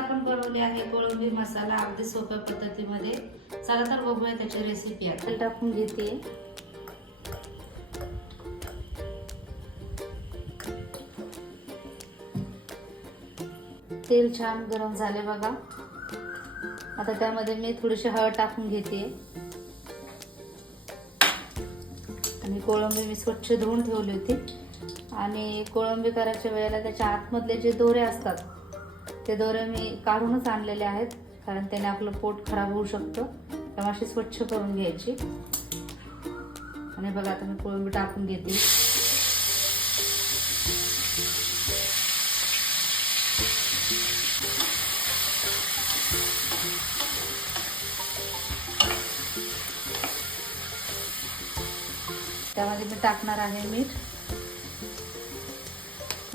आपण बनवली आहे कोळंबी मसाला अगदी सोप्या पद्धतीमध्ये। चला तर बघूया त्याची रेसिपी। तेल टाकून घेते। तेल छान गरम झाले बघा। आता त्यामध्ये मी थोडीशी हळद टाकून घेते आणि कोळंबी मी स्वच्छ धुवून ठेवली होती। आणि कोळंबी करायच्या वेळेला त्याच्या आतमधले जे दोरे असतात ते दोरे मी काढूनच आणलेले आहेत, कारण त्याने आपलं पोट खराब होऊ शकतं। त्यामुळे अशी स्वच्छ करून घ्यायची। आणि बघा आता मी कोळंबी टाकून घेते। त्यामध्ये मी टाकणार आहे मीठ।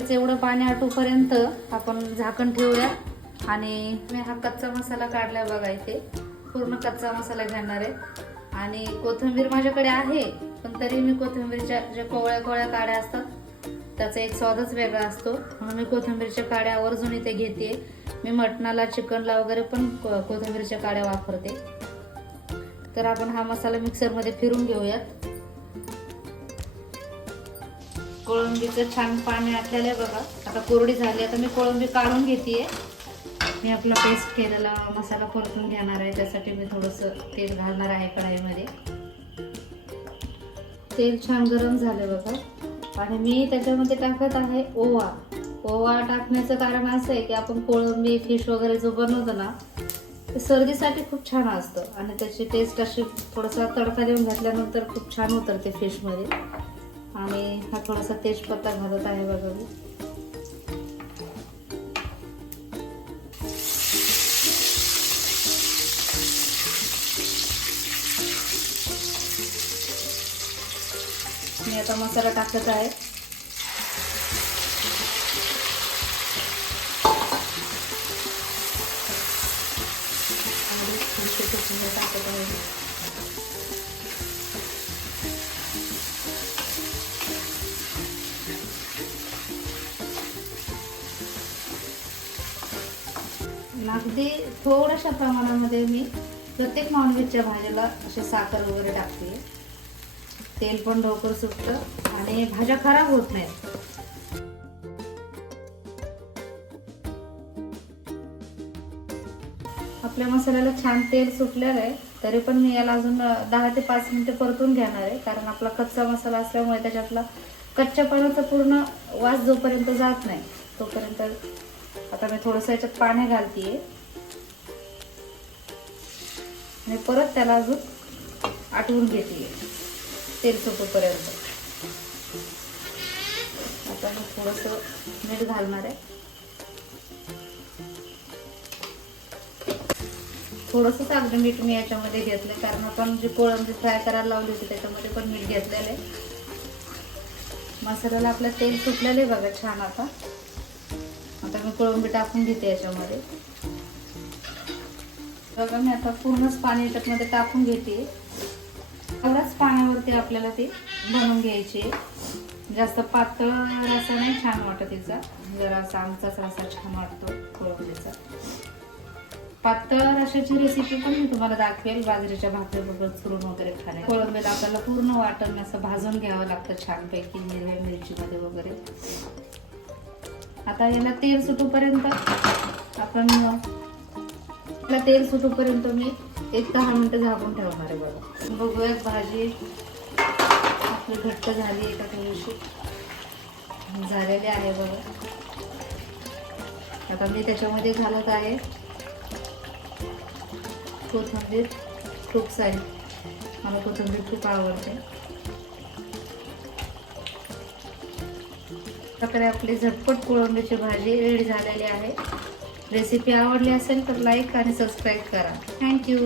एवढं पाणी आटूपर्यंत आपण झाकण ठेवूया। आणि मी हा कच्चा मसाला काढलाय बघा, इथे पूर्ण कच्चा मसाला घेणार आहे। आणि कोथिंबीर माझ्याकडे आहे, पण तरी मी कोथिंबीरच्या ज्या कोवळ्या कोवळ्या काड्या असतात त्याचा एक स्वादच वेगळा असतो, म्हणून मी कोथिंबीरच्या काड्या आवर्जून इथे घेते। मी मटणाला चिकनला वगैरे पण कोथिंबीरच्या काड्या वापरते। तर आपण हा मसाला मिक्सरमध्ये फिरून घेऊयात। कोळंबीचं छान पाणी आटलेलं आहे बघा, आता कोरडी झाली। आता मी कोळंबी काढून घेते। मी आपला पेस्ट केलेला मसाला परतून घेणार आहे, त्यासाठी मी थोडंसं तेल घालणार आहे कढईमध्ये। तेल छान गरम झाले बघा आणि मी त्याच्यामध्ये टाकत आहे ओवा। ओवा टाकण्याचं कारण असं आहे की आपण कोळंबी फिश वगैरे जो बनवतो ना, ते सर्दीसाठी खूप छान असतं आणि त्याची टेस्ट अशी थोडासा तडका देऊन घातल्यानंतर खूप छान उतरते फिशमध्ये। आणि हा थोडासा तेजपत्ता घालत आहे बघा मी। मी आता मसाला टाकत आहे। आणि थोडीशी टाकत आहे। अगदी थोड्याशा प्रमाणामध्ये मी प्रत्येक नॉनव्हेजच्या भाजीला अशी साखर वगैरे टाकते। तेल पण लवकर सुटतं आणि भाज्या खराब होत नाहीत। आपल्या मसाल्याला छान तेल सुटलेलं आहे, तरी पण मी याला अजून 10 ते 5 मिनिटे परतून घेणार आहे, कारण आपला कच्चा मसाला असल्यामुळे त्याच्यातला कच्च्यापणाचा पूर्ण वास जोपर्यंत जात नाही तोपर्यंत। आता मी थोडंसं याच्यात पाणी घालतीये आणि परत त्याला अजून आटवून घेते तेल सुटेपर्यंत। आता मी थोडंसं मीठ घालणार आहे। थोडंसंच अगदी मीठ मी याच्यामध्ये घेतलं, कारण आपण जी कोळंबी फ्राय करायला लावली होती त्याच्यामध्ये पण मीठ घेतलेलं आहे। मसाल्याला आपलं तेल सुटलेलं आहे बघा छान। आता मी कोळंबी टाकून घेते याच्यामध्ये बघा। मी आता पूर्णच पाणी याच्यामध्ये टाकून घेते। एवढ्याच पाण्यावरती आपल्याला ते बनवून घ्यायचे। जास्त पातळ रसा नाही छान वाटत तिचा, जरा असा आमचाच रसा छान वाटतो कोळंबीचा। पातळ रशाची रेसिपी पण मी तुम्हाला दाखवेल, बाजरीच्या भाकरीबरोबर चुरून वगैरे खाण्याची। कोळंबीला आपल्याला पूर्ण वाटण असं भाजून घ्यावं लागतं छानपैकी हिरव्या मिरचीमध्ये वगैरे। आता याला तेल सुटूपर्यंत तेल सुटूपर्यंत मी 1-10 मिनिटं झाकून ठेवणार आहे बघा। बघूयात भाजी आपली घट्ट झाली एका थोडीशी झालेली आहे बघा। आता मी त्याच्यामध्ये घालत आहे कोथिंबीर खूप सारी, मला कोथिंबीर खूप आवडते। प्रकारे आपली झटपट कोळंबीची भाजी रेडी झालेली आहे। रेसिपी आवडली असेल तर लाईक आणि सबस्क्राईब करा। थँक्यू।